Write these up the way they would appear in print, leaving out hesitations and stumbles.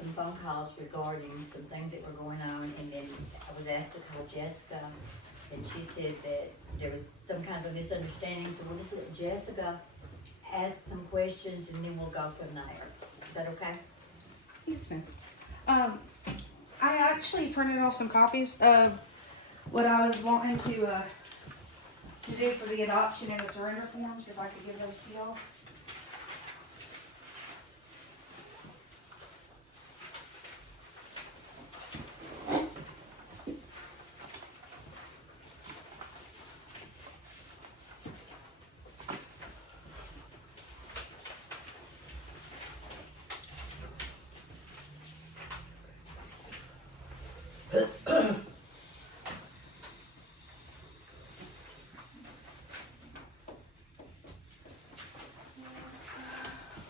some phone calls regarding some things that were going on, and then I was asked to call Jessica, and she said that there was some kind of a misunderstanding, so we'll just let Jessica ask some questions, and then we'll go from there. Is that okay? Yes, ma'am. I actually printed off some copies of what I was wanting to do for the adoption and the surrender forms, if I could give those to y'all.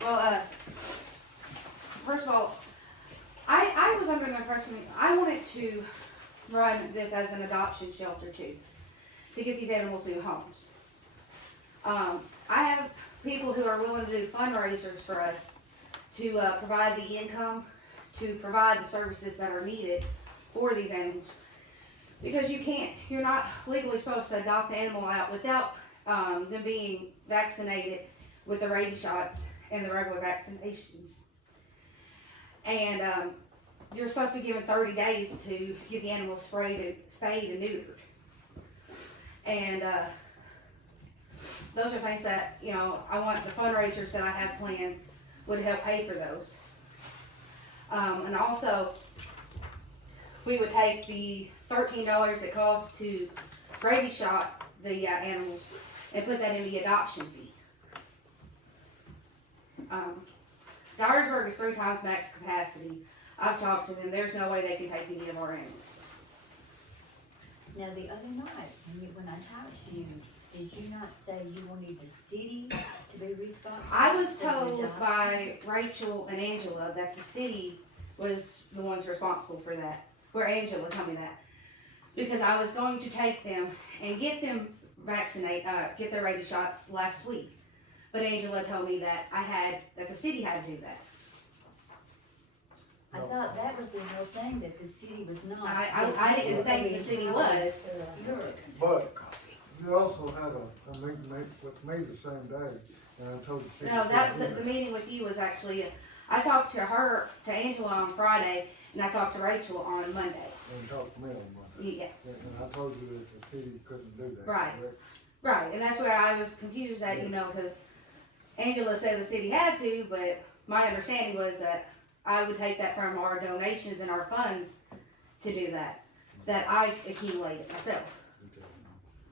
Well, first of all, I was under the impression I wanted to run this as an adoption shelter too, to get these animals new homes. I have people who are willing to do fundraisers for us to provide the income, to provide the services that are needed for these animals. Because you're not legally supposed to adopt an animal out without them being vaccinated with the rabies shots and the regular vaccinations. And you're supposed to be given 30 days to get the animal spayed and neutered. And those are things that, I want the fundraisers that I have planned would help pay for those. And also, we would take the $13 it costs to rabies shot the animals and put that in the adoption fee. Dyersburg is 3 times max capacity. I've talked to them. There's no way they can take any of our animals. Now, the other night, when I talked to you, did you not say you wanted the city to be responsible? I was for the told adoption? by Rachel and Angela that the city was the ones responsible for that. Where Angela told me that. Because I was going to take them and get them get their rabies shots last week. But Angela told me that that the city had to do that. I thought that was the whole thing, that the city was not. I didn't think the city was. But you also had a meeting with me the same day, and I told the city. No, the meeting with you was actually, I talked to Angela on Friday, and I talked to Rachel on Monday. And you talked to me on Monday. Yeah. And I told you that the city couldn't do that. Right. Correct? Right, and that's where I was confused at, because Angela said the city had to, but my understanding was that I would take that from our donations and our funds to do that I accumulated myself.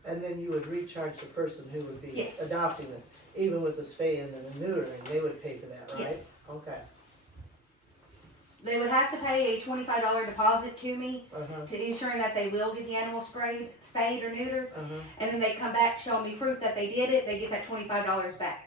And then you would recharge the person who would be Yes. adopting it, even with the spaying and the neutering, they would pay for that, right? Yes. Okay. They would have to pay a $25 deposit to me Uh-huh, to ensuring that they will get the animal spayed or neutered, uh-huh. and then they come back, show me proof that they did it, they get that $25 back.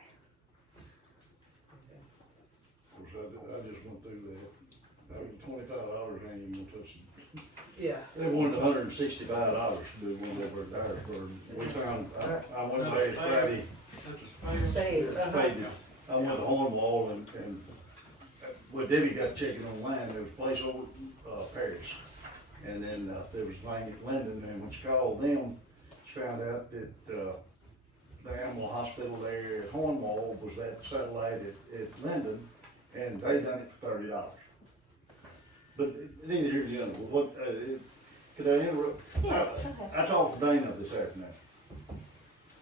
Of course, I just went through that. I mean, $25 ain't even gonna touch it. Yeah. They wanted $165 to do one over at Dyersburg. We found, I went last Friday, Spayed, uh-huh. spayed, I went to Hornwall and well, Debbie got checking online, there was a place over, Paris. And then, there was one at Linden, and when she called them, she found out that, the animal hospital there at Hornwall was that satellite at Linden, and they done it for $30. But neither here nor there, what, could I interrupt? Yes, okay. I talked to Dana this afternoon.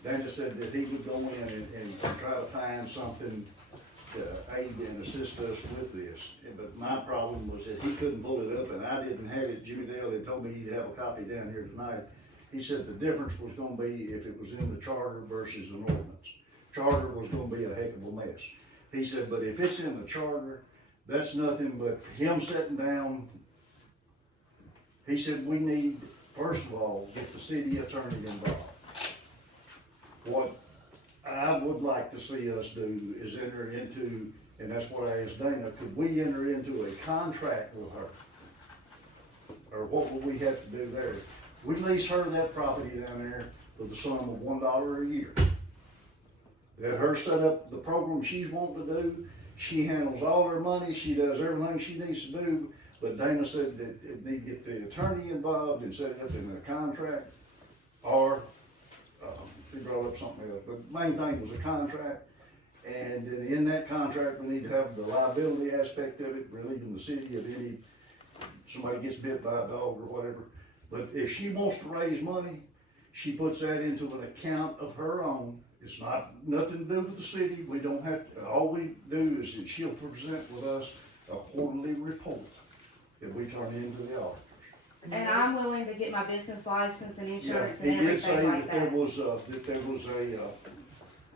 Dana said that he would go in and try to find something to aid and assist us with this. But my problem was that he couldn't pull it up, and I didn't have it. Jimmy Dale had told me he'd have a copy down here tonight. He said the difference was gonna be if it was in the charter versus an ordinance. Charter was gonna be a heck of a mess. He said, but if it's in the charter, that's nothing but him sitting down. He said, we need, first of all, get the city attorney involved. What I would like to see us do is enter into, and that's what I asked Dana, could we enter into a contract with her? Or what would we have to do there? We lease her that property down there for the sum of $1 a year. Let her set up the program she's wanting to do. She handles all her money, she does everything she needs to do, but Dana said that it need to get the attorney involved and set it up in a contract, or, she brought up something else, but the main thing was a contract. And then in that contract, we need to have the liability aspect of it, relieving the city of any, somebody gets bit by a dog or whatever. But if she wants to raise money, she puts that into an account of her own. It's not, nothing to do with the city. We don't have, all we do is that she'll present with us a quarterly report that we turn into the auditors. And I'm willing to get my business license and Yeah, insurance he and did say everything like that there that. was,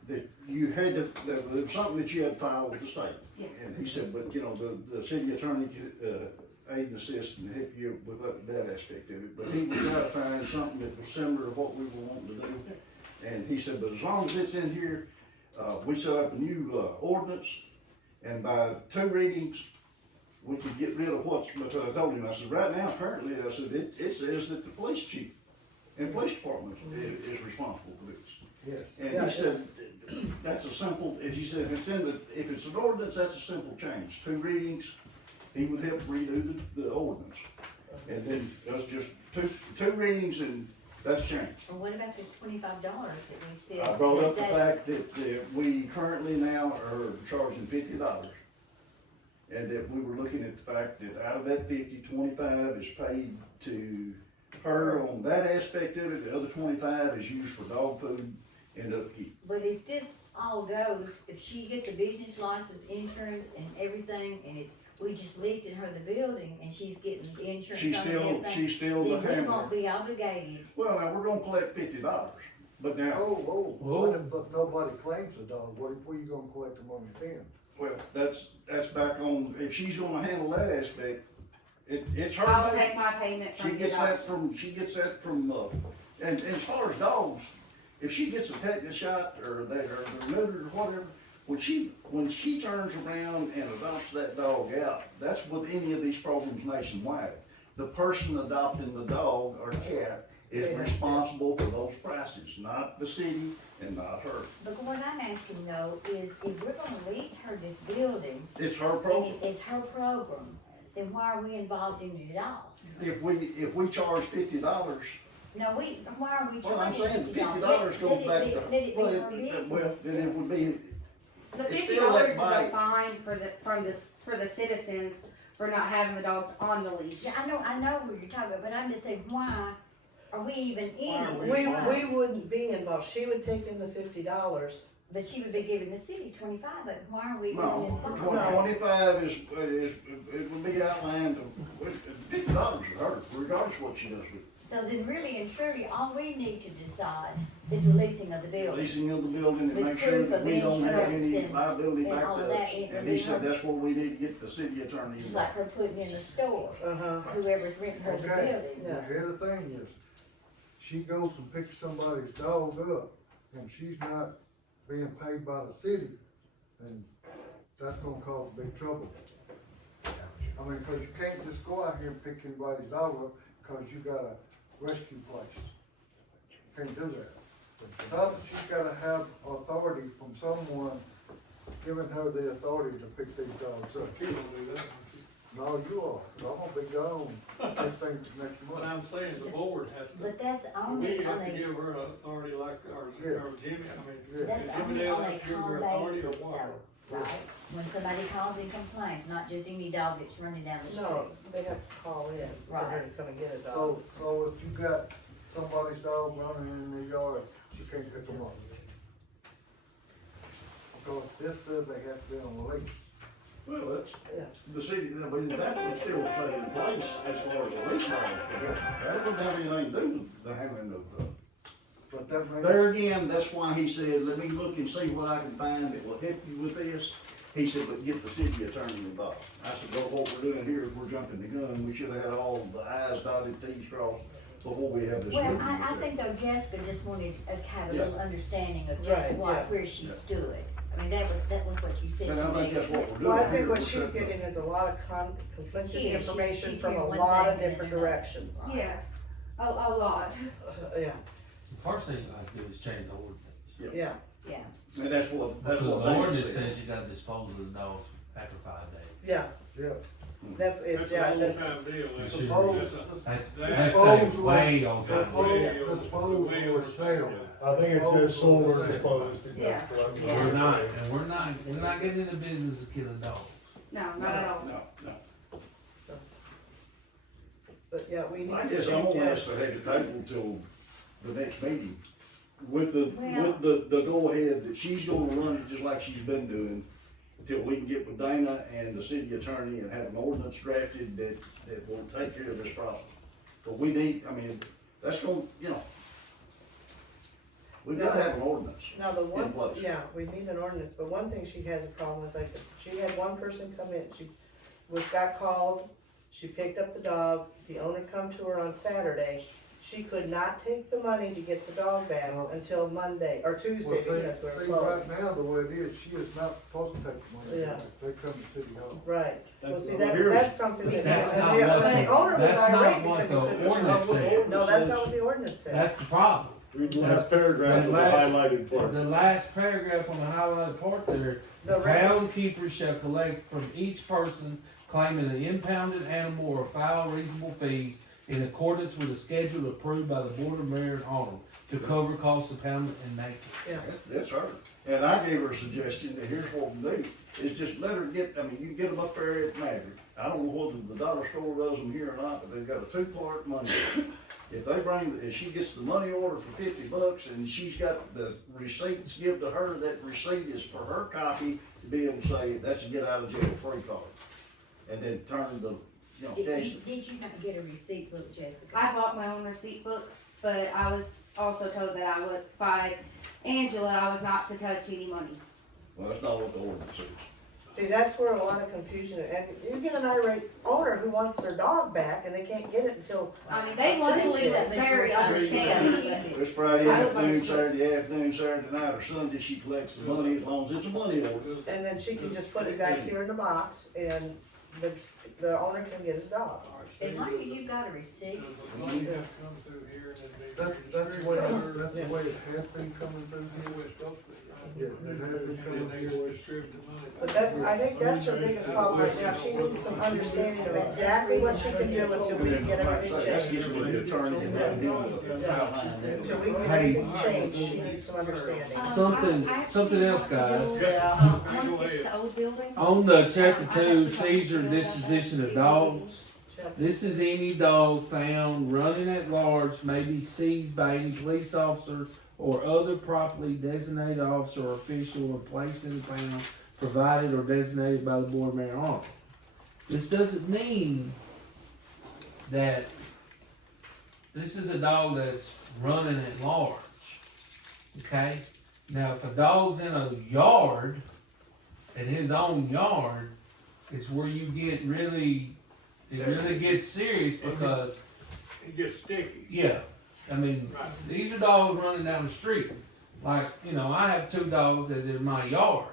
that you had to, that was something that you had to file with the state. Yeah. And he said, but, you know, the city attorney could, aid and assist and help you with that aspect of it. But he would try to find something that was similar to what we were wanting to do. And he said, but as long as it's in here, we set up a new, ordinance, and by 2 readings, we could get rid of what's, but I told him, I said, right now, currently, I said, it says that the police chief and police department is responsible for this. Yes. And he said, that's a simple, as he said, if it's an ordinance, that's a simple change. 2 readings, he would help redo the ordinance. And then that's just two readings and that's changed. Well, what about this $25 that we said? I brought up the Is that- fact that we currently now are charging $50. And that we were looking at the fact that out of that 50, 25 is paid to her on that aspect of it. The other 25 is used for dog food and upkeep. But if this all goes, if she gets a business license, insurance and everything, and we just leasing her the building and she's getting the insurance She's on still, everything, she's still the then we handler. won't be obligated. Well, now, we're gonna collect $50, but now, What if nobody claims the dog, where you gonna collect the money then? well, that's back on, if she's gonna handle that aspect, it's her I'll money. take my payment She from gets the that from, and as far as dogs, if she gets a tetanus shot or they're neutered or whatever, when she turns around and adopts that dog out, that's with any of these programs nationwide. The person adopting the dog or cat is responsible for those prices, not the city and not her. But what I'm asking though is if we're gonna lease her this building, It's her and program. it's her program, then why are we involved in it at all? If we charge $50, No, why are we well, I'm charging saying $50? $50 goes back to. Let it be well, her well, business. then it would be, The It's $50 still that is a bite. fine for the citizens for not having the dogs on the leash. Yeah, I know what you're talking about, but I'm just saying, why are we even in it? We Why? wouldn't be involved, she would take in the $50. But she would be giving the city 25, but why are we even no, involved? 25 is, it would be outlined, $50 is hers, regardless of what she does with it. So then really and truly, all we need to decide is the leasing of the building. Leasing of the building and With make sure proof that of we don't have insurance any and- liability and back all to of that, us. and And he said her- that's what we need to get the city attorney Just involved. like her putting in the store, whoever's renting her the Okay. building. Yeah. The other thing is, she goes and picks somebody's dog up, and she's not being paid by the city, and that's gonna cause big trouble. I mean, cause you can't just go out here and pick anybody's dog up, cause you got a rescue place. You can't do that. She's gotta have authority from someone giving her the authority to pick these dogs up. She don't do that. No, you are, I'm gonna be gone 15th next What month. I'm saying, the board has to, But that's we only have on to a, give her authority like our Jimmy, Yeah. that's Jimmy only Dale on a have to give call her authority or basis what? though, right? When somebody calls and complains, not just any dog that's running down the street. No, they have to call in for her to come and get a dog. So if you got somebody's dog running in the yard, you can't pick them up. Because this says they have to be on the leash. Well, that's, Yeah. the city, I mean, that would still stay in place as far as the leash laws go. That wouldn't have anything to do with the handling of, But that means, there again, that's why he said, let me look and see what I can find that will help you with this. He said, but get the city attorney involved. I said, well, what we're doing here is we're jumping the gun. We should have had all the i's dotted, t's crossed before we have this Well, meeting. I think though Jessica just wanted to have a Yeah. little understanding of just Right, what, yeah. where she Yeah. stood. I mean, that was what you said And to I think me. that's what we're doing. Well, I think here. what We're she's setting up- getting is a lot of conflicting She is. information She's from a hearing one lot of thing and different then another. directions. Yeah, a lot. Yeah, First thing you gotta do is change the ordinance. yeah. Yeah, And that's what Because the Dana ordinance said. says you gotta dispose of the dogs after 5 days. Yeah, Yeah. that's it, That's yeah, an that's, old time deal. You That's- should- Suppose, That's That's a way old time. dispose or sell. I think it says sold or disposed. Yeah. We're not, and we're not getting in the business of killing dogs. No, not at all. No, no. but yeah, we need I to guess I'm change gonna that. ask to have the table till the next meeting with the, Well- with the go-ahead that she's gonna run it just like she's been doing until we can get with Dana and the city attorney and have an ordinance drafted that will take care of this problem. But we need, I mean, that's gonna, you know, we gotta have an ordinance. Now, the one, place. yeah, we need an ordinance, but one thing she has a problem with, like, she had one person come in, got called, she picked up the dog, the owner come to her on Saturday, she could not take the money to get the dog back until Monday, or Well, Tuesday, see, because we're see, closed. right now, the way it is, she is not supposed to take the money. Yeah. They come to City Hall. Right, well, see, Well, here's- that's something that, That's and not the what the owner was that's not irate what because he the couldn't. ordinance said. No, that's not what the ordinance said. That's the problem. Read the last paragraph of the highlighted part. The last paragraph on the highlighted part there, The rec- pound keeper shall collect from each person claiming an impounded animal or file reasonable fees in accordance with a schedule approved by the Board of Mayor and Aldermen to cover costs of pounding and nature. Yeah. That's her. And I gave her a suggestion that here's what we do, is just let her get, I mean, you get them up there at Maverick. I don't know whether the dollar store does them here or not, but they've got a 2-part money order. If she gets the money order for $50 and she's got the receipts give to her, that receipt is for her copy to be able to say, that's a get out of jail free card. And then turn the, you know, cash. Did you not get a receipt book, Jessica? I bought my own receipt book, but I was also told that I would, by Angela, I was not to touch any money. Well, that's not what the ordinance says. See, that's where a lot of confusion, and you get an irate owner who wants their dog back and they can't get it until, I mean, they luckily was very understanding. It's Friday I would like afternoon, to- Saturday afternoon, Saturday night, or Sunday, she collects the money as long as it's a money order. and then she can just put it back here in the box and the owner can get his dog. As long as you've got a receipt. As long as it comes through here and then be That's the way, that's the way it has been coming through That's here. the way it's supposed to be, right? Yeah, it has been And coming then they here. just distribute the money. But that, I think that's her biggest problem right now, she needs some understanding of exactly what she can do until we can get Like I everything say, that's changed. getting with the attorney and having him outline Until we that. can get everything changed, she needs some understanding. Something else, guys. Yeah. I wanna fix the old building. On the chapter 2, seizure and disposition of dogs, this is any dog found running at large may be seized by any police officer or other properly designated officer or official or placed in the pound, provided or designated by the Board of Mayor and Aldermen. This doesn't mean that this is a dog that's running at large, okay? Now, if a dog's in a yard, in his own yard, it's where you get really, it really gets serious because, It gets sticky. yeah, I mean, Right. these are dogs running down the street. Like, you know, I have 2 dogs that are in my yard.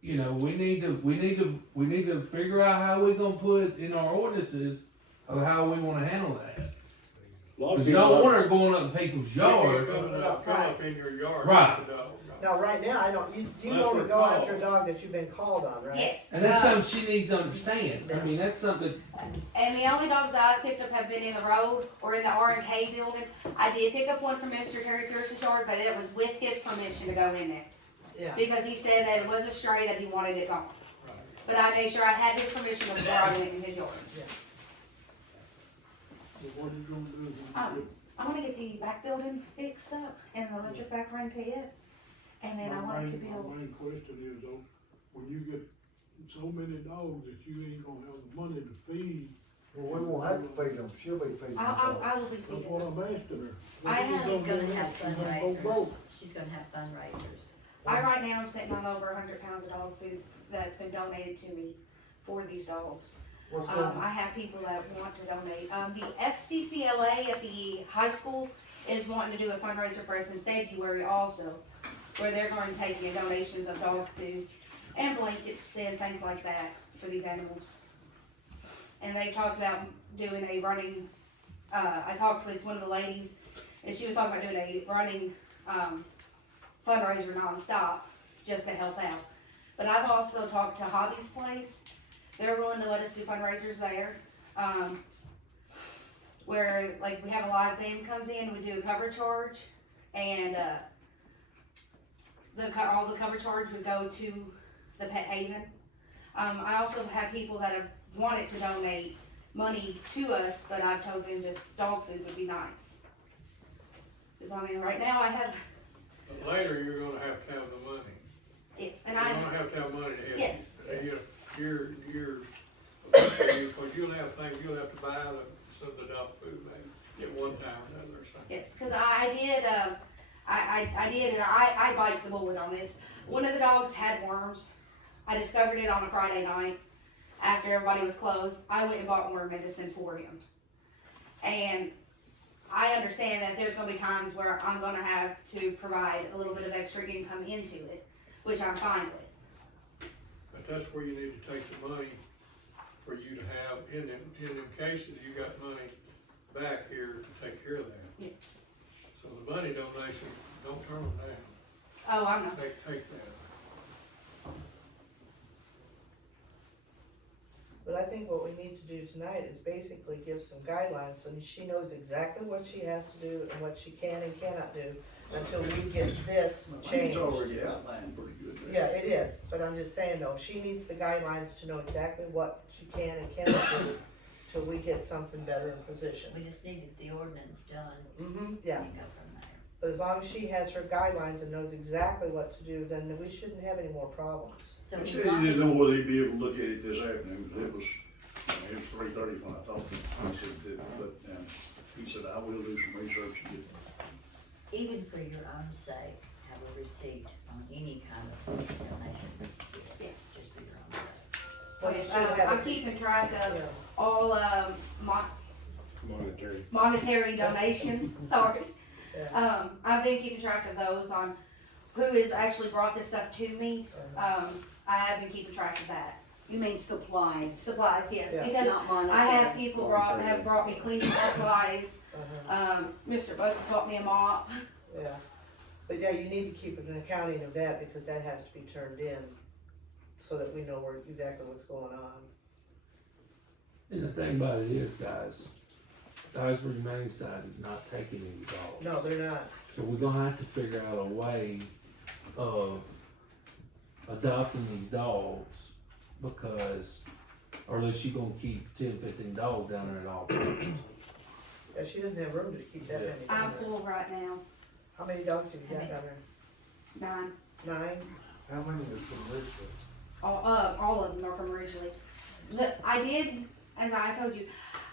You know, we need to figure out how we gonna put in our ordinances of how we wanna handle that. A lot of Cause you don't people, want her going up in people's yards. Come up in your yard. Right. with the dog. Now, right now, I don't, you That's only what go it's after a called. dog that you've been called on, right? Yes. And that's something she needs to understand. I mean, that's something, And the only dogs that I've picked up have been in the road or in the R&K building. I did pick up one from Mr. Terry Pierce's yard, but it was with his permission to go in there. Yeah. Because he said that it was a stray, that he wanted it gone. Right. But I made sure I had his permission before I went in his yard. So what are you gonna do? I wanna get the back building fixed up and the electric back run to it. And then I wanted to My build, main question is though, when you get so many dogs that you ain't gonna have the money to feed, Well, we won't have to feed them, she'll be feeding them. I will be that's feeding what them. I'm asking her. I have- She's gonna have She's gonna go fundraisers. broke. She's gonna have fundraisers. Right now I'm sitting on over 100 pounds of dog food that's been donated to me for these dogs. What's going I have people that want to donate. The FCCLA at the high school is wanting to do a fundraiser for us in February also, where they're going to take in donations of dog food and blankets and things like that for these animals. And they've talked about doing a running, I talked with one of the ladies, and she was talking about doing a running fundraiser nonstop, just to help out. But I've also talked to Hobby's Place. They're willing to let us do fundraisers there. Where like we have a live band comes in, we do a cover charge, and all the cover charge would go to the Pet Haven. I also have people that have wanted to donate money to us, but I've told them just dog food would be nice. Cause I mean, right now I have, But later, you're gonna have to have the money. yes, and You're I, gonna have to have money to help. Yes. Because you'll have things, you'll have to buy some of the dog food maybe, at one time or another or something. yes, cause I did, and I bite the bullet on this. One of the dogs had worms. I discovered it on a Friday night after everybody was closed. I went and bought worm medicine for him. And I understand that there's gonna be times where I'm gonna have to provide a little bit of extra income into it, which I'm fine with. But that's where you need to take the money for you to have, in them cases, you got money back here to take care of that. Yeah. So the money donation, don't turn them down, Oh, I know. take that. But I think what we need to do tonight is basically give some guidelines so she knows exactly what she has to do and what she can and cannot do until we get this I think changed. it's already outlined pretty good Yeah, there. it is, but I'm just saying though, she needs the guidelines to know exactly what she can and cannot do till we get something better in position. We just needed the ordinance done Yeah, and go from there. but as long as she has her guidelines and knows exactly what to do, then we shouldn't have any more problems. So He he's said not, he didn't know whether he'd be able to look at it this afternoon, but it was 3:30 when I talked to him. He said, he said, I will do some research and get. even for your own sake, have a receipt on any kind of donation. Yes, just for your own sake. Well, you should have I'm it. keeping track of Yeah. all, Monetary. monetary donations, sorry. Yeah. I've been keeping track of those on who has actually brought this stuff to me. I have been keeping track of that. You mean supplies, Supplies, yes, Yeah. because not monetary? I have people have brought me cleaning supplies. Mr. Buck's bought me a mop. Yeah, but yeah, you need to keep an accounting of that because that has to be turned in so that we know exactly what's going on. And the thing about it is, guys, Dyersburg Humane Society is not taking any dogs. No, they're not. So we're gonna have to figure out a way of adopting these dogs because, or unless you're gonna keep 10, 15 dogs down there at all times. Yeah, she doesn't have room to keep that many I'm down there. full right now, How many dogs have you got down there? 9. 9? How many is from Richardson? All of them are from Ridgely. Look, I did, as I told you,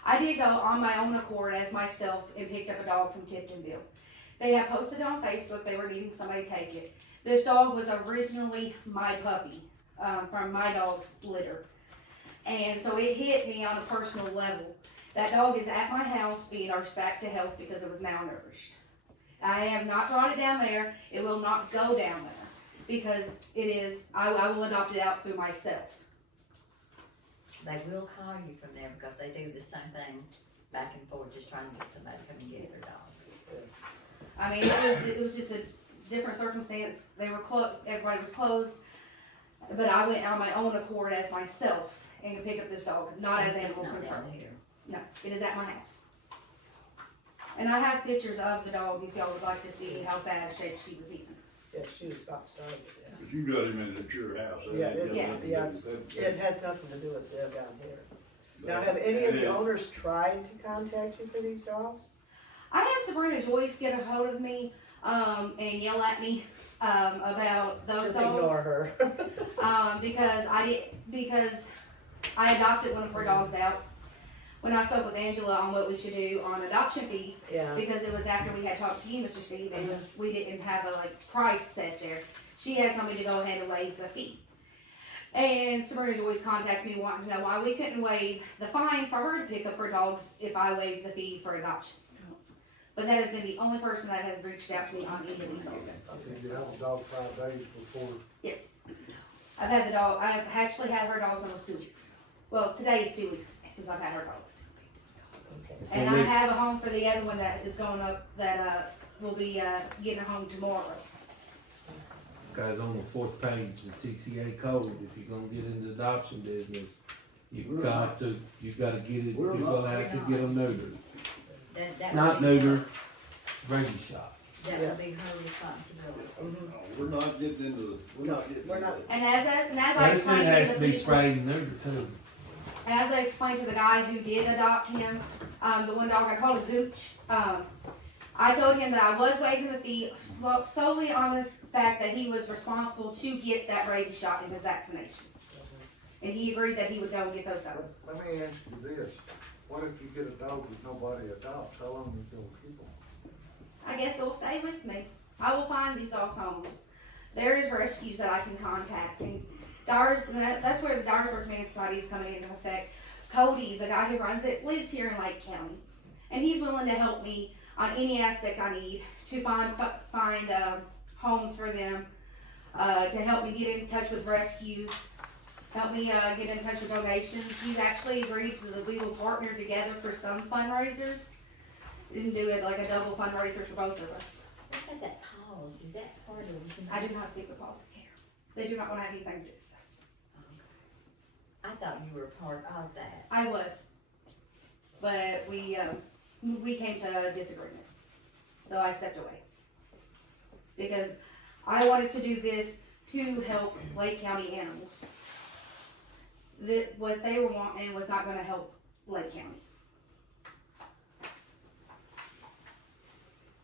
I did go on my own accord as myself and picked up a dog from Tiptonville. They had posted on Facebook they were needing somebody to take it. This dog was originally my puppy, from my dog's litter. And so it hit me on a personal level. That dog is at my house being nursed back to health because it was malnourished. I have not brought it down there. It will not go down there because it is, I will adopt it out through myself. They will call you from there because they do the same thing back and forth, just trying to get somebody to come and get their dogs. I mean, it was just a different circumstance. They were everybody was closed. But I went on my own accord as myself and picked up this dog, not as It's animal not control. down here. No, it is at my house. And I have pictures of the dog if y'all would like to see how bad shape she was in. Yeah, she was about starved, yeah. But you got him in at your house. That Yeah, ain't got yeah, nothing to do yeah. with that. It has nothing to do with them down here. Now, have any of the owners tried to contact you for these dogs? I had Sabrina Joyce get a hold of me, and yell at me, about those Just dogs. ignore her. Because I adopted one of her dogs out. When I spoke with Angela on what we should do on adoption fee, Yeah, because it was after we had talked to you, Mr. Steve, and we didn't have a price set there. She had told me to go ahead and waive the fee. And Sabrina Joyce contacted me wanting to know why we couldn't waive the fine for her to pick up her dogs if I waived the fee for adoption. But that has been the only person that has reached out to me on any of these dogs. Did you have a dog 5 days before? Yes. I've actually had her dogs almost 2 weeks. Well, today is 2 weeks since I've had her dogs. okay. And I have a home for the other one that is going up, that, will be, getting a home tomorrow. Because on the fourth page, the TCA code, if you're gonna get into the adoption business, you've got to get it, you're gonna have to get them neutered. That Not would be her- neutered, rabies shot. That would be her responsibility. Mhm. No, we're not getting into the, we're not getting We're into not- that. And as I Medicine explained has to to the be people, sprayed and neutered too. as I explained to the guy who did adopt him, the one dog, I called him Hooch. I told him that I was waiving the fee solely on the fact that he was responsible to get that rabies shot in his vaccinations. And he agreed that he would go and get those done. Let me ask you this, what if you get a dog that nobody adopts, how long you gonna keep them? I guess it'll stay with me. I will find these dogs homes. There is rescues that I can contact, and that's where the Dyersburg Humane Society is coming into effect. Cody, the guy who runs it, lives here in Lake County, and he's willing to help me on any aspect I need to find homes for them, to help me get in touch with rescues, help me get in touch with donations. He's actually agreed that we will partner together for some fundraisers. Didn't do it like a double fundraiser for both of us. What about that pause, is that part of the? I do not speak with foster care. They do not want to have anything to do with this. I thought you were a part of that. I was, but we came to a disagreement, so I stepped away. Because I wanted to do this to help Lake County animals. What they were wanting was not gonna help Lake County.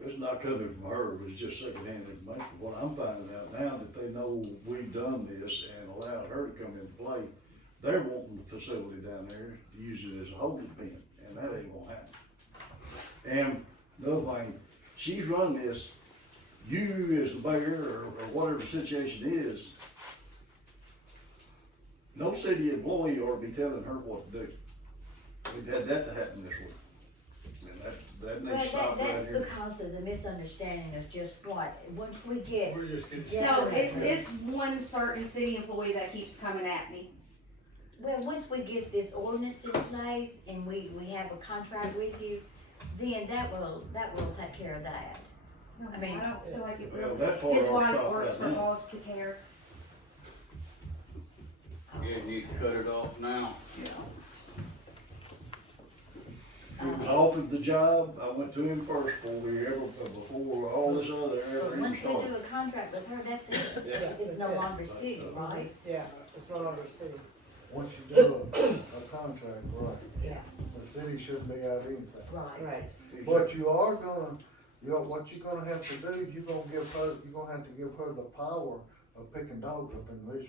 It's not coming from her, it was just secondhand information. What I'm finding out now that they know we've done this and allowed her to come into play, they're wanting the facility down there to use it as a holding pen, and that ain't gonna happen. And another thing, she's run this, you as the mayor or whatever the situation is, no city employee ought to be telling her what to do. We've had that to happen this week. And that needs to stop right That's here. because of the misunderstanding of just what, once we get, We're just getting. Yeah. No, it's one certain city employee that keeps coming at me. well, once we get this ordinance in place and we have a contract with you, then that will take care of that. I mean- I don't feel like it Well, will. that part His ought to wife stop works right for now. Foster Care. Yeah, you need to cut it off now. He was offered the job, I went to him first before all this other ever But even once we started. do a contract with her, that's it. Yeah. It's no longer city, right? Yeah, it's no longer city. Once you do a contract, right, Yeah. the city shouldn't be out anything. Right. Right. But you are gonna, what you're gonna have to do is you're gonna have to give her the power of picking dogs up in Richland.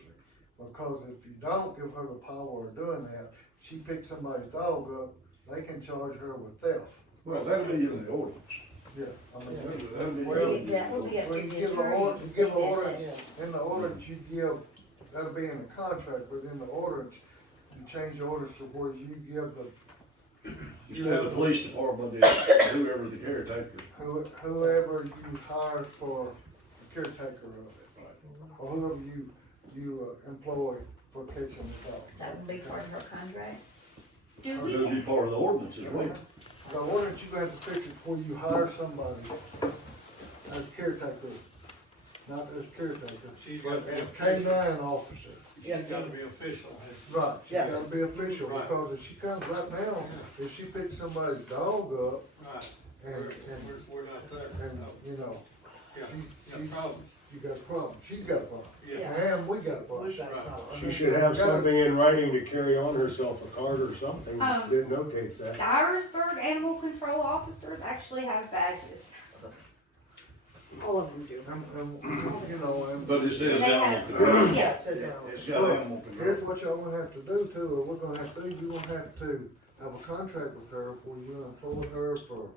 Because if you don't give her the power of doing that, she picks somebody's dog up, they can charge her with theft. Well, that'll be in the ordinance. Yeah, I mean, That'll be. Well, That will be up when to you the give an attorney order, to you see give an that order, that's. in the ordinance you give, that'll be in the contract, but in the ordinance, you change the orders to where you give Instead of the police department, it's whoever the caretaker. whoever you hire for the caretaker of it. Or whoever you employ for catching the dog. That will be part of her contract? Do It'll we, be part of the ordinance as well. The ordinance you have to fix it before you hire somebody as caretaker, not as caretaker, She's gotta but be as official. K-9 officer. She's gotta be official. Right, she Yeah. gotta be official, Right. because if she comes right now, if she picks somebody's dog up, Right. and, We're not there. and, No. you know, Yeah, she's, got problems. you got a problem, she's got a problem, Yeah. and we got a problem. We've got a problem. She should have something in writing to carry on herself, a card or something that Um, notates that. Dyersburg animal control officers actually have badges. All of them do. And, you know, and. But it says They animal have- control. Yeah, it says animal. It's got Look, animal control. here's what y'all gonna have to do too, or we're gonna have to do, you're gonna have to have a contract with her where you employ her for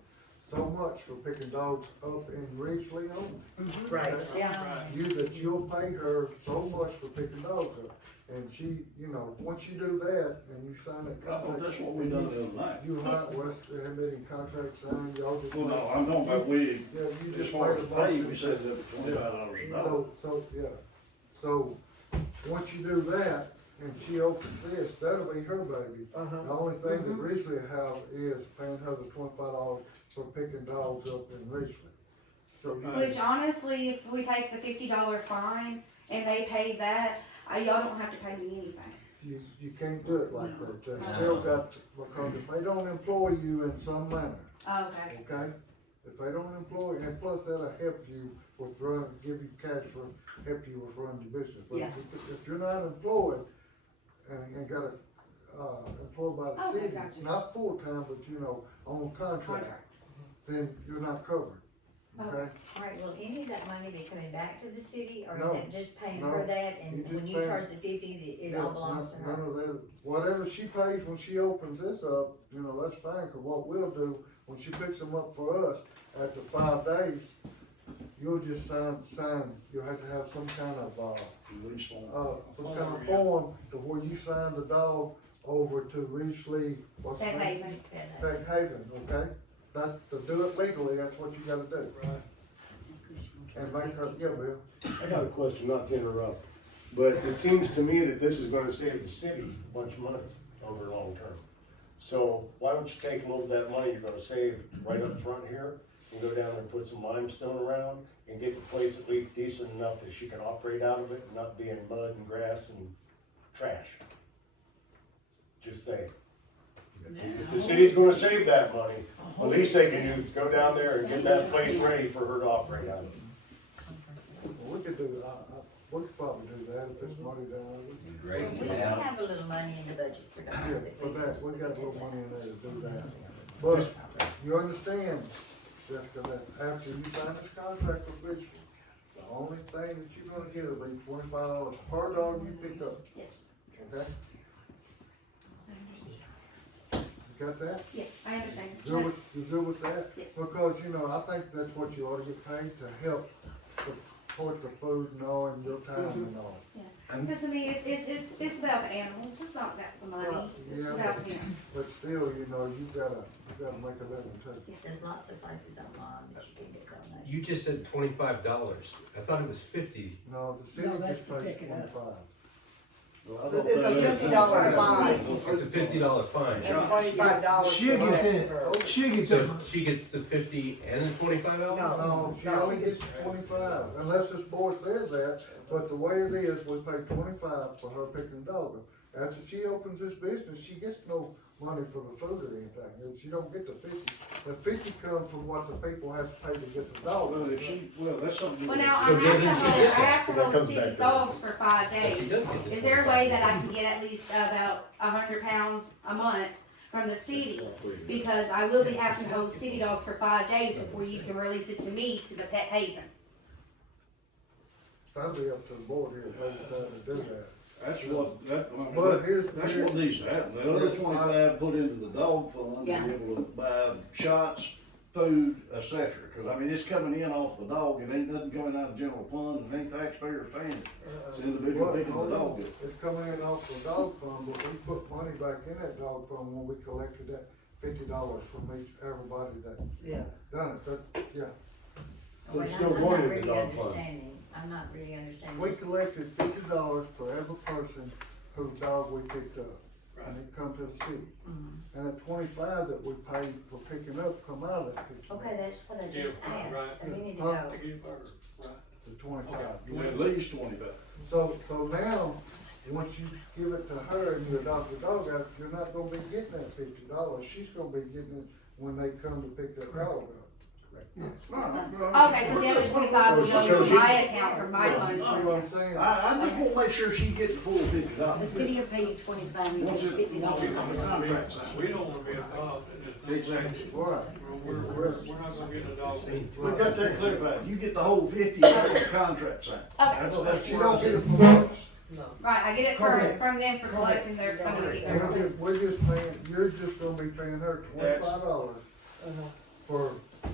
so much for picking dogs up in Ridgely only. Right. Okay? Yeah. You'll pay her so much for picking dogs up, and she, you know, once you do that, and you sign that I thought contract. that's what we done the other night. You hire, West, there haven't been any contract signed, y'all just. Well, no, I'm talking about we, Yeah, you as just far as made a pay, motion. we said that $25 an hour. So, once you do that, and she opens this, that'll be her baby. Uh-huh. The only thing that Ridgely have is paying her the $25 for picking dogs up in Ridgely. So you, Which honestly, if we take the $50 fine and they pay that, y'all don't have to pay me anything. you can't do it like that, they still got, because if they don't employ you in some manner, Okay. okay? If they don't employ, and plus that'll help you with give you cash for, help you with running your business. But Yeah. if you're not employed and got employed by the Okay, city, gotcha. not full-time, but you know, on a contract, then you're not covered, okay? Alright, will any of that money be coming back to the city, or No, is it just paying no, for that, you and just when you paying- charge the 50, it Yeah, all belongs to none her? of that, whatever she pays when she opens this up, you know, that's fine, cause what we'll do, when she picks them up for us, after 5 days, you'll just sign, you'll have to have some kind of, Release form. some kind of form to where you sign the dog over to Ridgely, what's the That name? Haven. Pet Haven, okay? That, to do it legally, that's what you gotta do. Right. And make her, yeah, Bill. I got a question, not to interrupt, but it seems to me that this is gonna save the city a bunch of money over long term. So why don't you take a little of that money you're gonna save right up front here and go down there and put some limestone around and get the place at least decent enough that she can operate out of it and not be in mud and grass and trash? Just saying. If the city's gonna save that money, at least they can go down there and get that place ready for her to operate out of. Well, we could do, we could probably do that if it's money down. Well, we have a little money in the budget for Yeah, dogs. for that, we got a little money in there to do that. But you understand, Jessica, that after you sign this contract with Richardson, the only thing that you're gonna get will be $25 per dog you pick up, Yes. okay? You got that? Yes, I understand. You good with that? Yes. Because, you know, I think that's what you ought to get paid to help support the food and all and your time and all. Because I mean, it's about the animals, it's not about the money, it's Yeah, about him. But still, you know, you gotta make a living too. There's lots of places online that you can get donations. You just said $25. I thought it was 50. No, the city that's just to pays pick it up. 25. Well, I don't It's a think- $50 fine. It's a $50 fine. And $25. She'll for get that. that, she'll get So that. she gets the 50 and the $25? No, she only gets 25, unless this board says that, but the way it is, we pay 25 for her picking the dog up. After she opens this business, she gets no money for the food or anything, and she don't get the 50. The 50 comes from what the people have to pay to get the dog. Well, if she, well, that's something. Well, now, I So have doesn't to she hold, get I have to that? That hold comes city's back to dogs for 5 She days. does get the Is there a way that I can get at least about 100 pounds a month from the city? Because I will be having to hold city dogs for 5 days before you can release it to me to the pet haven. That'll be up to the board here if they decide to do that. That's what, But that's what needs to happen. The other Here's- 25 put into the dog fund, to be able to buy shots, food, et cetera. Cause I mean, it's coming in off the dog, it ain't nothing coming out of general fund, and ain't taxpayers paying it. It's the individual But, picking the hold dog on, up. it's coming in off the dog fund, but we put money back in that dog fund when we collected that $50 from everybody that Yeah. done it, that, yeah. But Wait, it's still I'm going not in the really dog fund. understanding, I'm not really understanding. We collected $50 for every person whose dog we picked up, and it come to the city. Mhm. And the 25 that we paid for picking up come out of that 50. Okay, that's what I Yeah, just right, right. asked, a minute Huh? ago. To give her, right. The 25. At least 25. So now, once you give it to her and you adopt the dog out, you're not gonna be getting that $50, she's gonna be getting it when they come to pick that dog up. Okay, so the other 25 will go into my account from my funds. See what I'm saying? I just wanna make sure she gets the full $50. The city will pay you 25, you Once get it, once $50. it's on the contract signed. We don't wanna be involved in this. Exactly. Right. We're not gonna get a dog. We got that clarified. You get the whole 50 on the contract signed. That's She don't get it from us. No. Right, I get it from them for collecting their, coming to get their. We're just paying, you're just gonna be paying her $25 for,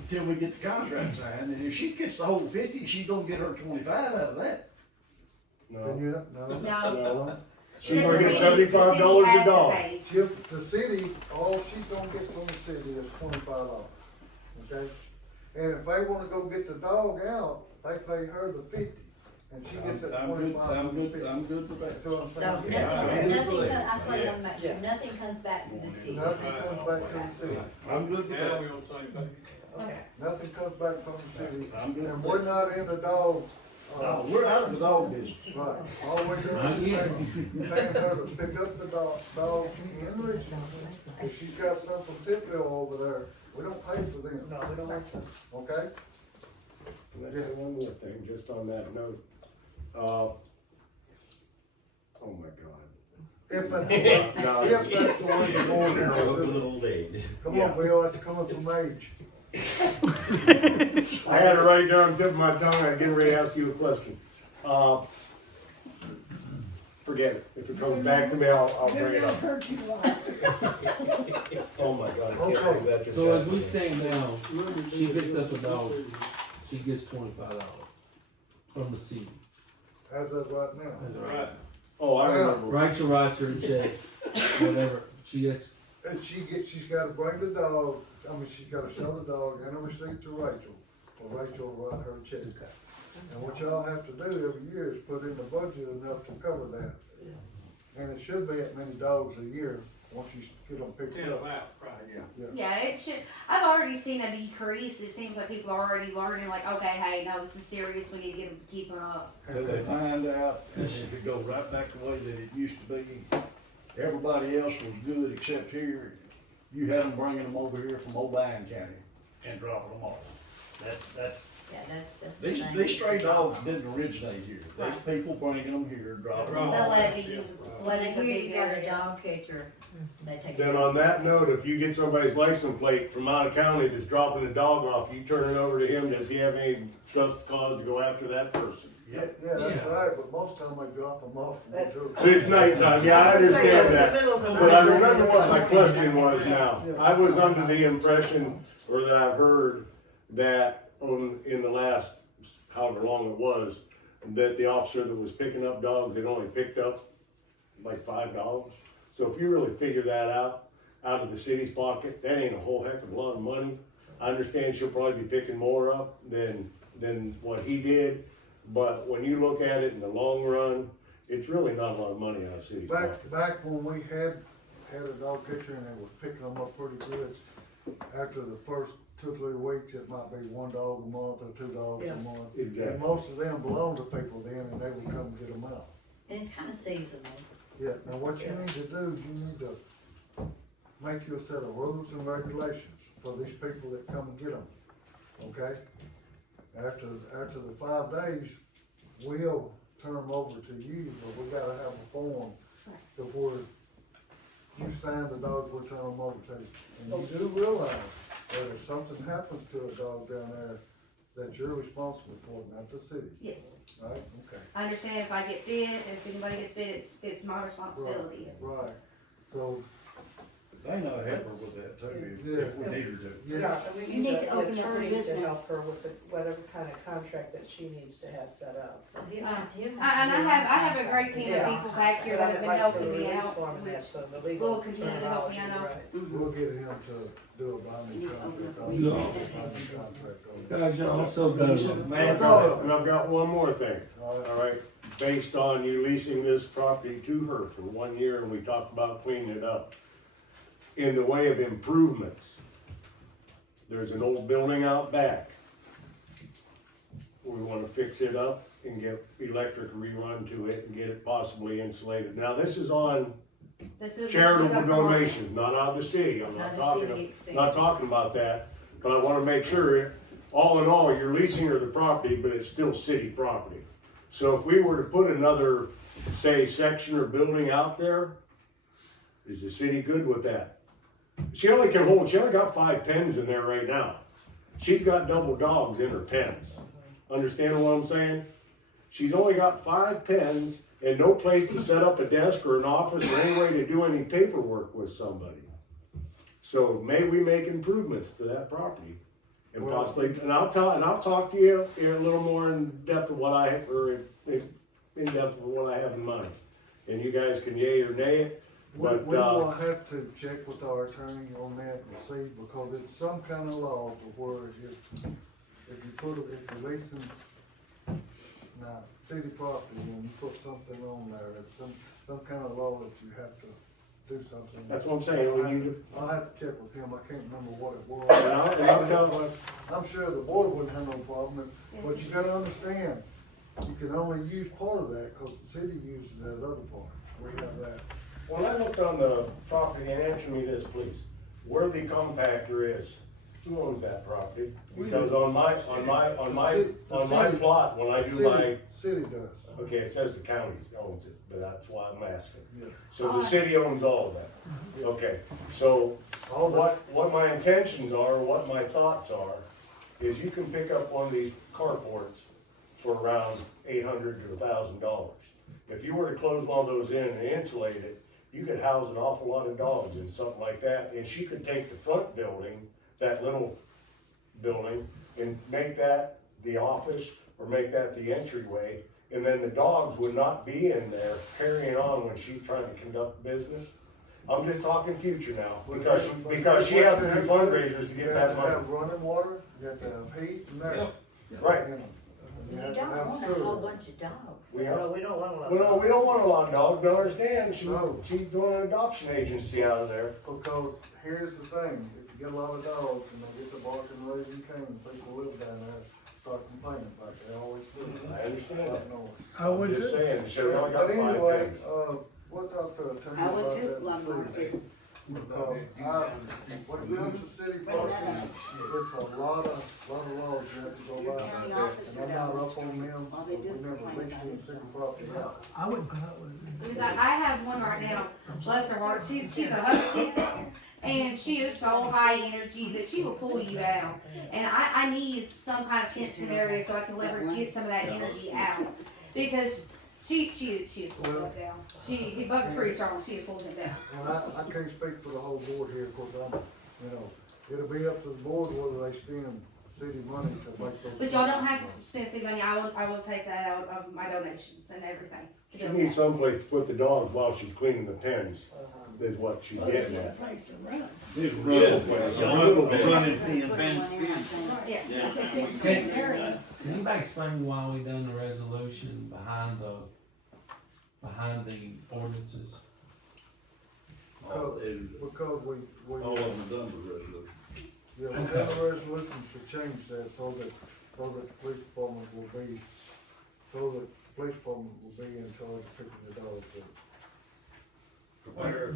Till we get the contract signed, and if she gets the whole 50, she's gonna get her 25 out of that. then No, you're not, no. no. She's Because gonna the get city- the $75 city a has to dog. pay. The city, all she's gonna get from the city is $25, okay? And if they wanna go get the dog out, they pay her the 50. and she gets that I'm good, 25. I'm good, I'm good with that. That's what I'm So saying. nothing, Yeah, nothing, yeah. that's what I wanna make sure, Yeah. nothing comes back to the city. Nothing comes back to the city. I'm good with Now that. we on the same page. Okay. Nothing comes back from the city. I'm good And with we're that. not in the dog, No, we're out of the dog business. right, all we're doing Not is yet. paying her to pick up the dog in Richardson. If she's got some from Tippville over there, we don't pay for them, No, we don't want to. okay? Can I say one more thing, just on that note? Oh my God. If that's, No, if that's the way you're going to do it. old age. Come on, Bill, that's coming from age. I had it right down on the tip of my tongue, I'm getting ready to ask you a question. Forget it, if it comes back to me, I'll bring it up. Oh my God, I can't believe that just So as happened. we stand now, she picks up a dog, she gets $25 from the city. As of right now. That's Right. Oh, I remember. Rachel writes her a check, whatever, she gets, And she's gotta bring the dog, she's gotta show the dog and a receipt to Rachel, or Rachel will write her a check. And what y'all have to do every year is put in the budget enough to cover that. And it should be that many dogs a year, once you get them picked Ten up. out, right, yeah. Yeah, it should, I've already seen a decrease, it seems like people are already learning, like, okay, hey, no, this is serious, we need to get them, keep them up. Till they find out, and if it goes right back the way that it used to be, everybody else was good except here. You had them bringing them over here from O'Brien County and dropping them off. That's, Yeah, that's the thing. these stray dogs didn't originate here. These people bringing them here, dropping them The off. levy, when they Levy's a hear you big got a area. dog catcher, they take. Then on that note, if you get somebody's license plate from out of county that's dropping a dog off, you turn it over to him, does he have any just cause to go after that person? Yeah, that's Yeah. right, but most of them I drop them off. and we do it. It's nighttime, yeah, I was gonna say, it's understand in the that. middle of the But I night. remember what my question was now. I was under the impression, or that I've heard, that in the last, however long it was, that the officer that was picking up dogs had only picked up like $5. So if you really figure that out of the city's pocket, that ain't a whole heck of a lot of money. I understand she'll probably be picking more up than what he did, but when you look at it in the long run, it's really not a lot of money out of the city's pocket. Back when we had a dog catcher and they was picking them up pretty good, after the first 2 or 3 weeks, it might be 1 dog a month or 2 dogs Yeah. a month. Exactly. And most of them belong to people then, and they would come get them out. And it's kinda seasonal. Yeah, now what you need to do is you need to make you a set of rules and regulations for these people that come and get them, okay? After the 5 days, we'll turn them over to you, but we gotta have a form to where you sign the dog, we'll turn them over to you. And you do realize that if something happens to a dog down there, that you're responsible for it, not the city, Yes, right? Okay. I understand if I get bit, if anybody gets bit, it's my responsibility. Right, so, They know to help her with that too, if we need her to. yeah, and we You need to the open up your attorney to business. help her with whatever kind of contract that she needs to have set up. He'll have to- he'll And have to do I have a great team of Yeah. people back here But I that have mean, been like for helping the me release out, form and that, which so the legal will continue to help me terminology, out. right. we'll get him to do a binding contract. guys, you also go, Man, and I've got one more thing. All right. All right, based on you leasing this property to her for 1 year, and we talked about cleaning it up. In the way of improvements, there's an old building out back. We wanna fix it up and get electric rerun to it and get it possibly insulated. Now, this is on This is- charitable donations, not out of the city, I'm Not not a city talking, expense. not talking about that. But I wanna make sure, all in all, you're leasing her the property, but it's still city property. So if we were to put another, say, section or building out there, is the city good with that? She only got 5 pens in there right now. She's got double dogs in her pens. Understand what I'm saying? She's only got 5 pens and no place to set up a desk or an office or any way to do any paperwork with somebody. So may we make improvements to that property? And Well- possibly, and I'll talk to you a little more in depth of what in depth of what I have in mind. And you guys can yay or nay it, We but, will have to check with our attorney on that and see, because it's some kind of law to where if you leasing now, city property, and you put something on there, it's some kind of law that you have to do something. That's what I'm saying, I'll have to check with him, I can't remember what it was. And I'll tell him, I'm sure the board wouldn't have no problem, but you gotta understand, you can only use part of that, cause the city uses that other part, we have that. when I looked on the property, and answer me this, please, where the compactor is, who owns that property? Because on my plot, when I do my, City does. okay, it says the county owns it, but that's why I'm asking. Yeah. So the city owns all of that, okay, so All that, what my intentions are, what my thoughts are, is you can pick up one of these carports for around $800 to $1,000. If you were to close one of those in and insulate it, you could house an awful lot of dogs in something like that, and she could take the front building, that little building, and make that the office, or make that the entryway, and then the dogs would not be in there carrying on when she's trying to conduct business. I'm just talking future now, because she has to do fundraisers to get that You have to money. have running water, you have to have heat and that. Right. You know, You have to don't have want a sewer. whole bunch of dogs. We No, we don't want a lot. Well, no, we don't want a lot of dogs, but understand, No. she's doing an adoption agency out of there. Because here's the thing, if you get a lot of dogs and they get the barking raising cane, people live down there, start complaining about it, they always do. I understand that. I I'm just saying, so we only got But 5 anyway, days. we'll talk to the attorney I would about too, that. Flum, and see. Because when it comes to city property, it's a lot of laws you have to go Your by. county And officer I'm not knows. up on them, All but they we do is never complain reached about any it, city so. property. I wouldn't come up with it. Because I have one right now, bless her heart, she's a husky, and she is so high energy that she will pull you out. And I need some kind of fenced area so I can let her get some of that energy out, because she is pulling him down. Buck's pretty strong, she is pulling him down. And I can't speak for the whole board here, of course, it'll be up to the board whether they spend city money to make those. But y'all don't have to spend city money, I will take that out of my donations and everything. to She do needs that. someplace to put the dogs while she's cleaning the pens, is what she's getting at. Place to run. Yeah. Can anybody explain why we done the resolution behind the ordinances? Because we, All of them done the resolution. yeah, we have a resolution to change that so that the police department will be, in charge of picking the dogs up.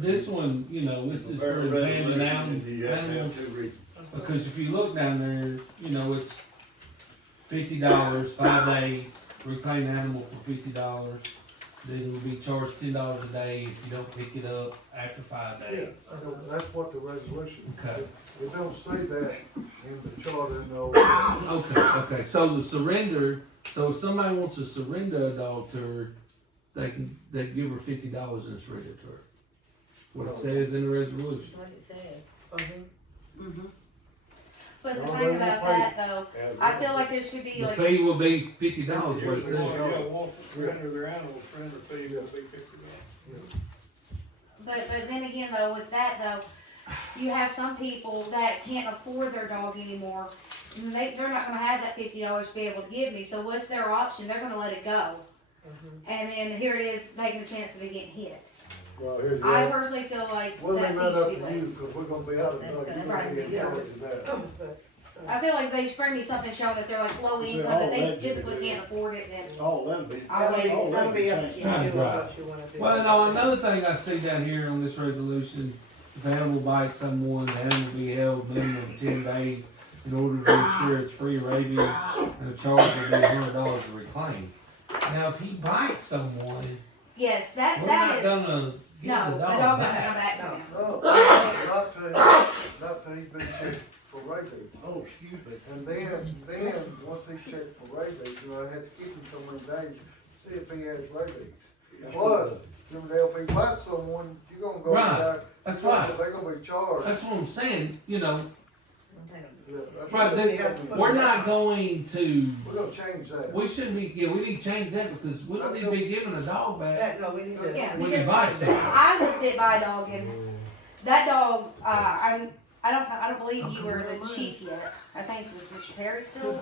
This one, this is for abandoned animals, because if you look down there, it's $50, 5 days, reclaim the animal for $50. Then you'll be charged $10 a day if you don't pick it up after 5 days. That's what the resolution, Okay. it don't say that in the charter, no. Okay, so the surrender, so if somebody wants to surrender a dog to her, they give her $50 and surrender to her. What it says in the resolution. That's what it says. But the thing about that though, I feel like there should be The like, fee will be $50, what it says. Wants to surrender their animals, surrender fee, will be $50. but then again though, with that though, you have some people that can't afford their dog anymore. And they're not gonna have that $50 to be able to give me, so what's their option? They're gonna let it go. And then here it is, taking the chance of it getting hit. Well, here's the I other, personally feel like We'll that leave fee that up should to be you, waived. because we're gonna be out of luck, you're gonna be in charge of that. I feel like if they bring me something showing that they're like low income, that they physically can't afford it, then Oh, that'll be. I'll wait. That'll be up to you, Right. what you wanna do. Well, no, another thing I see down here on this resolution, if an animal bites someone, the animal will be held minimum of 10 days in order to ensure it's free of rabies, and the charge will be $100 to reclaim. Now, if he bites someone, yes, that we're not is, gonna get no, the the dog dog doesn't come back. back to him. No, not till he's been checked for rabies. Oh, excuse me. And then, once he's checked for rabies, I had to keep him so many days, to see if he has rabies. Plus, if he bites someone, you're gonna go Right, there. that's right. They're gonna be charged. That's what I'm saying, Yeah, that's right, what- we're not going to, We're gonna change that. we shouldn't be, we need to change that because we don't need to be giving a dog back No, we need to. Yeah, when he bites someone. I was bit by a dog and that dog, I don't I don't believe you were the chief yet. I think it was Mr. Perry still.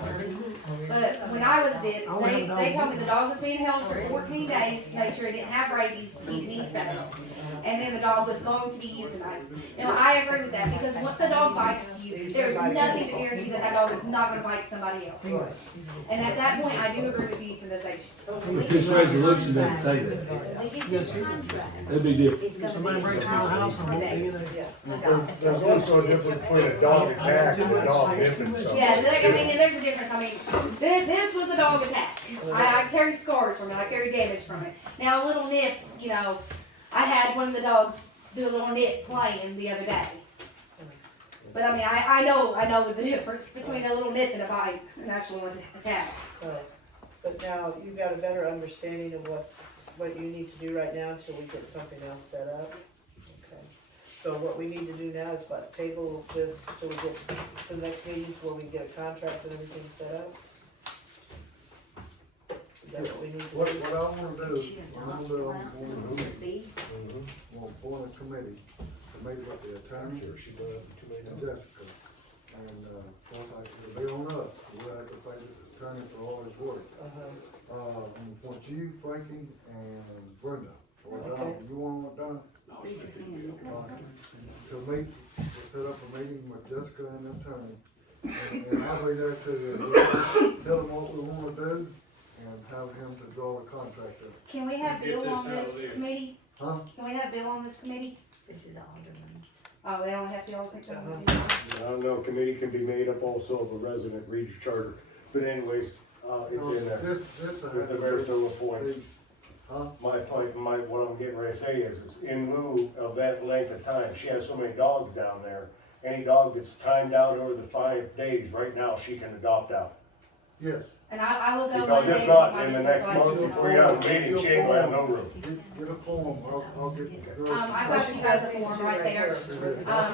But when I was bit, they told me the dog was being held for 14 days to make sure it didn't have rabies, to keep me safe. And then the dog was going to be euthanized. Now, I agree with that, because once a dog bites you, there's nothing to guarantee that that dog is not gonna bite somebody else. And at that point, I do agree with the euthanization. This resolution doesn't say that. We get this contract, That'd be different. it's gonna Somebody be breaks my house, I'm today. There's also a difference between a dog attack and a dog nipping something. Yeah, I mean, there's a difference. I mean, this was a dog attack. I carry scars from it. I carry damage from it. Now, a little nip, you know, I had one of the dogs do a little nip playing the other day. But I mean, I know the difference between a little nip and a bite and actual attack. But now you've got a better understanding of what you need to do right now until we get something else set up. Okay. So what we need to do now is table this till we get to the next meeting where we can get a contract and everything set up. Is that what we need to do? What I wanna do, I'm gonna form a committee to meet with the attorney, and Jessica. And, it'll be on us, we'll have to pay the attorney for all his work. And want you, Frankie, and Brenda, or Don, you want it done? To meet, we'll set up a meeting with Jessica and the attorney, and I'll be there to tell them what we wanna do, and have him to draw a contract up. Can we have Bill on this committee? Huh? Can we have Bill on this committee? This is alderman. Oh, they don't have to all pick up. I don't know, committee can be made up also of a resident reads charter, but anyways, it's in there. With the Marisol points. Huh? My point, what I'm getting ready to say is in lieu of that length of time, she has so many dogs down there, any dog that's timed out over the 5 days, right now, she can adopt out. Yes. And I will go Because Monday if and get not, my in the business next month, license. before you have a meeting, she ain't gonna have no room. Get a form, I'll get. I got you guys a form right there.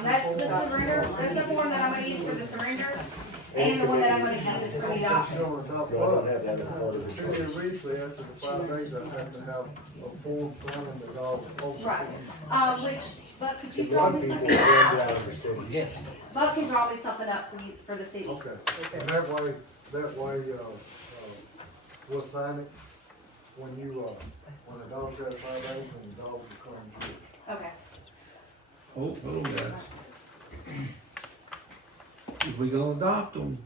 That's the surrender, that's the form that I'm gonna use for the surrender, and the one that I'm gonna use for the adoption. No, I don't have that in part of the charter. Originally, after the 5 days, I have to have a form signing the dog. Right, but could you A draw lot me of people something? live out of the city. Yeah. Bud can draw me something up for you, for the city. Okay, and that way, we'll sign it when you, when the dog's got 5 days and the dog becomes yours. Okay. Oh, hold on, guys. If we gonna adopt them,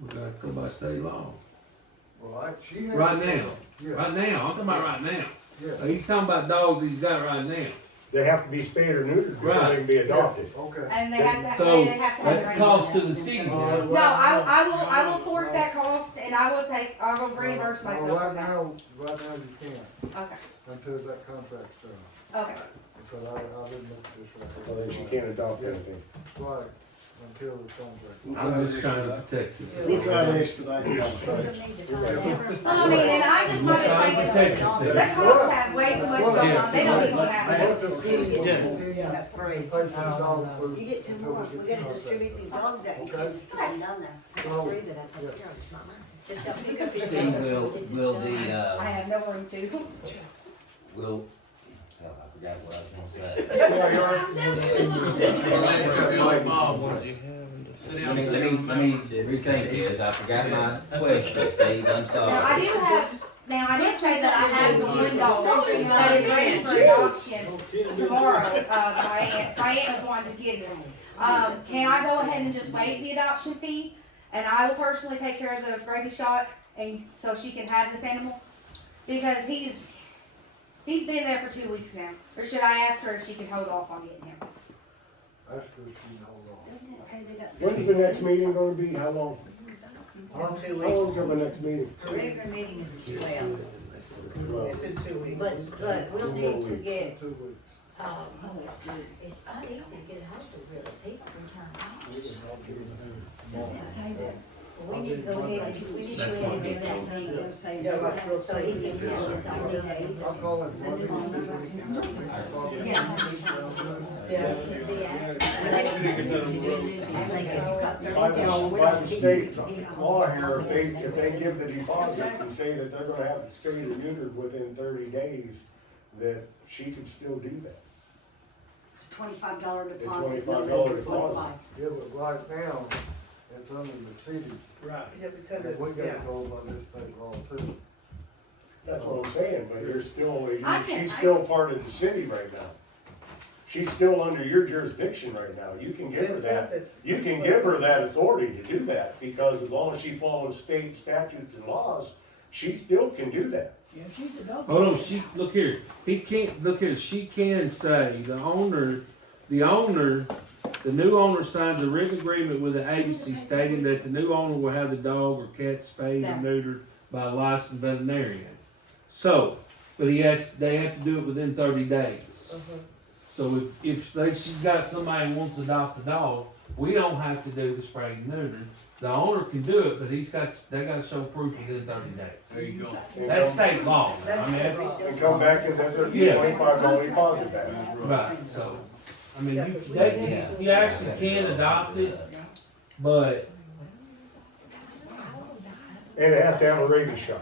we gotta go by state law. Right, she has. Right now, Yeah, right now, I'm talking about right now. yeah. He's talking about dogs he's got right now. They have to be spayed or neutered before Right. they can be adopted. Okay. And they have to, So, they have to have that's the a right cost to name. the city. No, I will forward that cost, and I will reimburse No, myself for right that. now you can't, Okay, until that contract's done, okay. because I didn't look at this right So here. that you can't adopt anything. Right, until the contract. I'm just trying to protect this. We'll try to expedite the We'll contract. need to find out. Well, I mean, and I just might be thinking, the cops have way too much going on, they don't even have Let it. the city, Yeah. pay for the dog food You get 2 until we more, get we the gotta contract distribute these done. dogs out, you Okay. can't just keep them down there. I Oh, agree that I take yeah. care of it, it's not mine. Just don't pick up your Steve, phone. will the, I have no room to. will, hell, I forgot what I was gonna say. Like Bob, wants you. Sit down. Let me rethink this, I forgot my question, Steve, I'm Now, sorry. I did say that I have one dog that is ready for adoption tomorrow. My aunt wanted to get it. Can I go ahead and just waive the adoption fee? And I will personally take care of the rabies shot, and so she can have this animal? Because he's been there for 2 weeks now. Or should I ask her if she can hold off on getting him? That's good, she can hold on. Doesn't it say they got When's the next meeting gonna be? How long? In 2 How weeks. long till the next meeting? The regular meeting is 12, It's in 2 weeks. but we'll need to get, 2 weeks. it's not easy to get a hold of Willis, he returned. Does it say that? We need to go ahead and, we need to go ahead and get that thing, Yeah, like we'll so say. he can have this on the days. I'll call it Monday. Yes. Yeah. By the state law here, if they give the deposit and say that they're gonna have it spayed or neutered within 30 days, that she can still do that. It's a $25 deposit, no $25 less than deposit. 25. Yeah, but right now, it's under the city, Right. Yeah, because and we it's, gotta yeah. go by this state law too. That's what I'm saying, but you're still, I can- she's still part of the city right now. She's still under your jurisdiction right now. You can give her It that, says it. you can give her that authority to do that, because as long as she follows state statutes and laws, she still can do that. Hold on, look here, he can't, look here, she can say, the new owner signs a written agreement with the agency stating that the new owner will have the dog or cat spayed or neutered by a licensed veterinarian. So, but they have to do it within 30 days. So if she's got somebody who wants to adopt a dog, we don't have to do the spray and neuter. The owner can do it, but they gotta show proof within 30 days. There you go. That's state law. I mean, That's- And come back and that's a Yeah. $25 deposit back. right, so, I mean, you actually can adopt it, but And it has to have a rabies shot.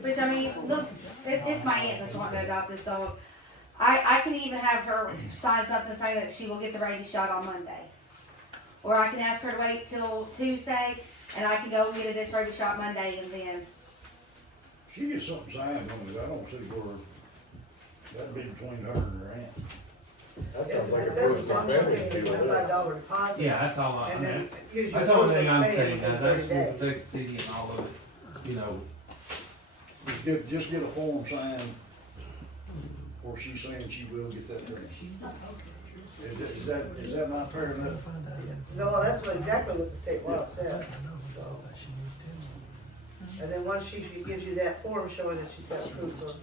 Which, I mean, look, it's my aunt that's wanting to adopt this dog. I can even have her sign something saying that she will get the rabies shot on Monday. Or I can ask her to wait till Tuesday, and I can go get this rabies shot Monday, and then, She gets something signed on it, I don't see where, that'd be between her and her aunt. That Yeah, sounds like a it says as personal long as she family pays a deal. $25 deposit. yeah, that's all I And then mean. usually. That's the only thing I'm it's paid saying, within now, that's 30 what days. affects the city and all of it, you know. Just get a form signed, or she's saying she will get that done. Is that not fair enough? No, that's exactly what the state law says, so. And then once she gives you that form showing that she's got proof of.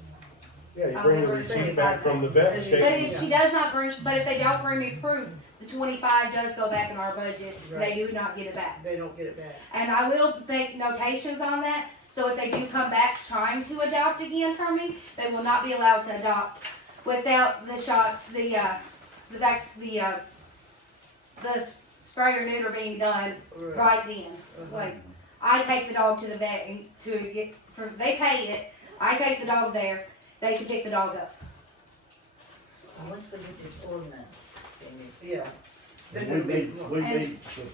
Yeah, you bring the receipt back from the vet but state. if she does not bring, but if they don't bring me proof, the 25 does go back in our budget. They do not get it back. They don't get it back. And I will make notations on that, so if they do come back trying to adopt again from me, they will not be allowed to adopt without the shot, the spray or neuter being done right then. Like, I take the dog to the vet and they pay it, I take the dog there, they can pick the dog up. Once we get this ordinance, then Yeah. We meet the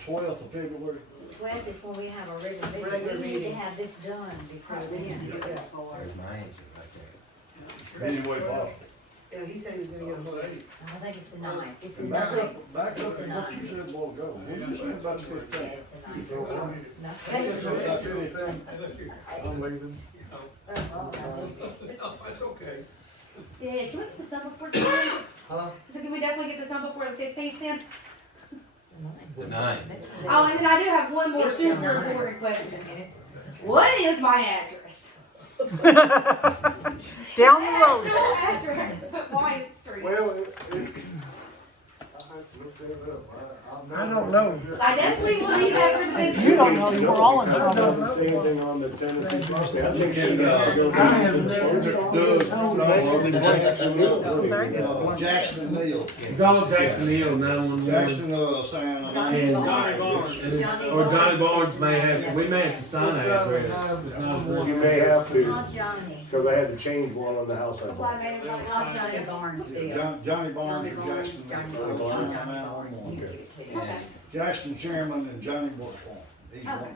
12th of February. 12th is when we have a regular Regular meeting, we need meeting. to have this done before then. Yeah. There's my answer right there. Any way possible. Yeah, he said he was gonna get a hold of it. I think it's the 9th, it's the And back 9th. up It's to the what you 9th. said a while ago, what did you say about the 15th? It's the 9th. So, About the 15th? I'm leaving. Oh, No, that's okay. Yeah, can we get this done before the 15th? Huh? So can we definitely get this done before the 15th then? The 9th. Oh, and then I do have one more It's super the 9th. important question. What is my address? Down the road. No address, but Wyatt Street. Well, I have to look that up. I don't know. I definitely will leave after the business. You don't know, you were all in I trouble. don't say anything on the Tennessee Tuesday. I think she I'm sorry? Jackson Neal. Call Jackson Hill 911. Jackson, sign on Johnny it. Barnes. Or Johnny Barnes may have, we may have to sign that address. It's not You may have to, Call Johnny. because I had to change one on the house I bought. Call Johnny Barnes, Bill. Johnny Barnes Johnny or Barnes, Jackson. Johnny Neal. Barnes, Sign Johnny that Barnes. one. You get it to you. Okay. Jackson Chairman and Johnny works for him. He's one.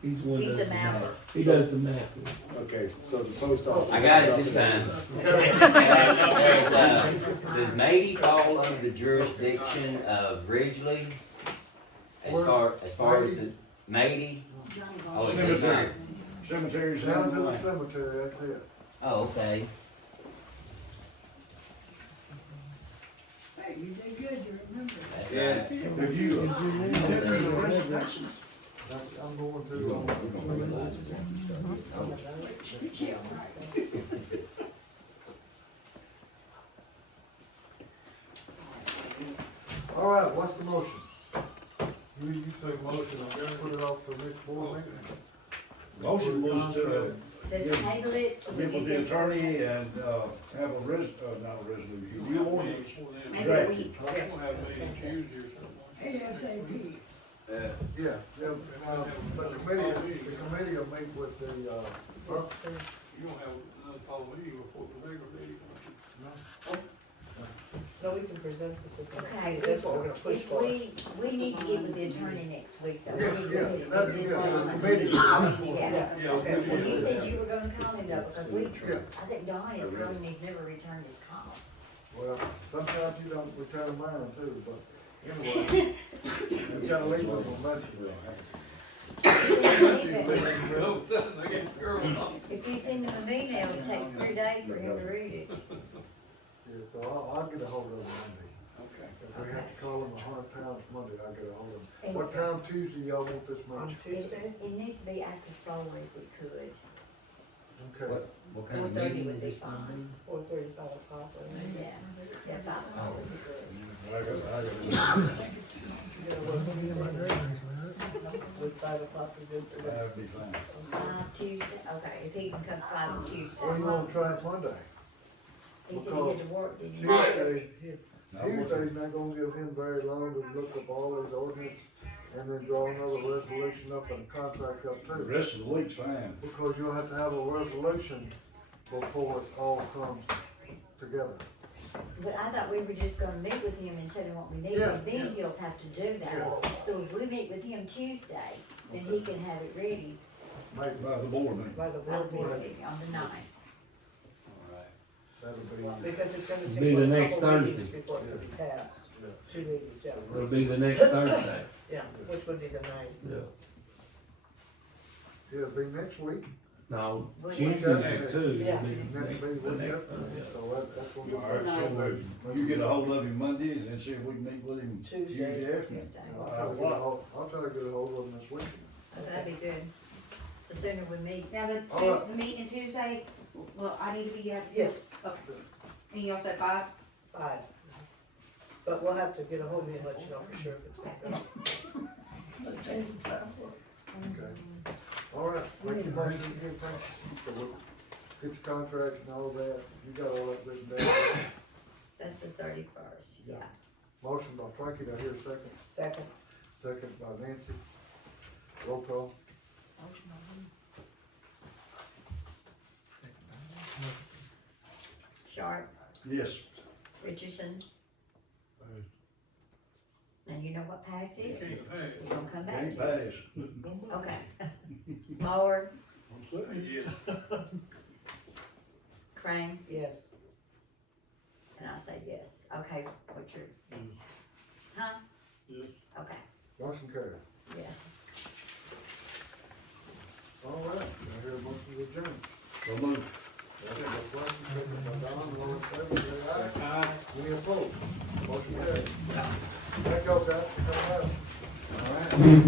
He's one He's of the those. mapper. He does the mapping. Okay, so the post office. I got it this time. Does Mady fall under the jurisdiction of Ridgely? As far as the Mady? Johnny Oh, Barnes. it does not. Cemetery's Down down to the the line. cemetery, that's it. Oh, okay. That's Yeah. right. If you, I'm going to, all right, what's the motion? You take motion on that. Put it off to next board meeting? motion was to To table it, till we get with get the this attorney ordinance. and, have a not a resolution, the ordinance. Maybe a week. We'll have a meeting Tuesday or something. Yeah, the committee will meet with the, You don't have another call meeting before the regular meeting. No, we can present this with them. Okay, That's what we're gonna push for. we need to get with the attorney next week though. Yeah, We need to yeah, get that's, this yeah, one the on. committee. Yeah. Yeah, Okay. Well, you said you were gonna call him though, because Yeah. I think Don is calling, he's never returned his call. Well, sometimes you don't return mine too, but anyway, you gotta leave them a message. No, I guess girl, If you send him an email, it takes 3 days for him to read it. Yeah, so I'll get a hold of them Monday. Okay. If we have to call them 100 pounds Monday, I'll get a hold of them. And- What time Tuesday y'all want this On much? Tuesday? It needs to be after 4 if we could. Okay. What kind of 4:30 meeting would is be this gonna fine. 4:30, 5 o'clock. Yeah, 5 o'clock would be good. You gonna work Tuesday? Would 5 o'clock be good for this? That'd be fine. 5 Tuesday, okay, if he can come 5 on Tuesday. Or you wanna try it Monday? He said he had to work, didn't he? Tuesday's not gonna give him very long to look up all his ordinance and then draw another resolution up and a contract up The too. rest of the week's fine. Because you'll have to have a resolution before it all comes together. But I thought we were just gonna meet with him and tell him what we need, Yeah, and then he'll have to do that. So if we meet with him Tuesday, then he can have it ready Maybe, By the board meeting. By the by board the board meeting, meeting on the 9th. that'll be, because it's gonna Be take the a next couple meetings Thursday. before it can be passed. Yeah. 2 meetings, yeah. It'll be the next Thursday. Yeah, which would be the 9th. it'll be next week, No, Well, Tuesday's next- the 2, yeah. it'll be next the week, next next Thursday. so that's what. It's All right, so you get a hold of him Monday and then see if we can meet with him Tuesday. Tuesday afternoon. Tuesday. I'll try to get a hold of him this week. That'd be good. So sooner we meet. Now, the All right. the meeting Tuesday, well, I need to be at. Yes. Okay. And y'all said 5? 5. But we'll have to get a hold of you and let you know for sure if it's gonna go. Okay. All right, make your motion here, Frank. So we'll get the contract and all that, you got all that written down. That's the 31st, yeah. Motion by Frankie, do I hear a second? Second. Second by Nancy. Roll call. Sharp, Yes. Richardson. Now you know what pass is. can't pass. We're gonna come back Can't to it. pass. Okay. Mower, Yes. Crane, Yes. and I say yes. Okay, what's your? Huh? Yes. Okay, Motion carried. yeah. All right, I hear a motion to adjourn. So move. Motion by Frankie, second by Don, all in favor, say aye. Any opposed? Motion carried. Thank y'all guys for coming out. All right.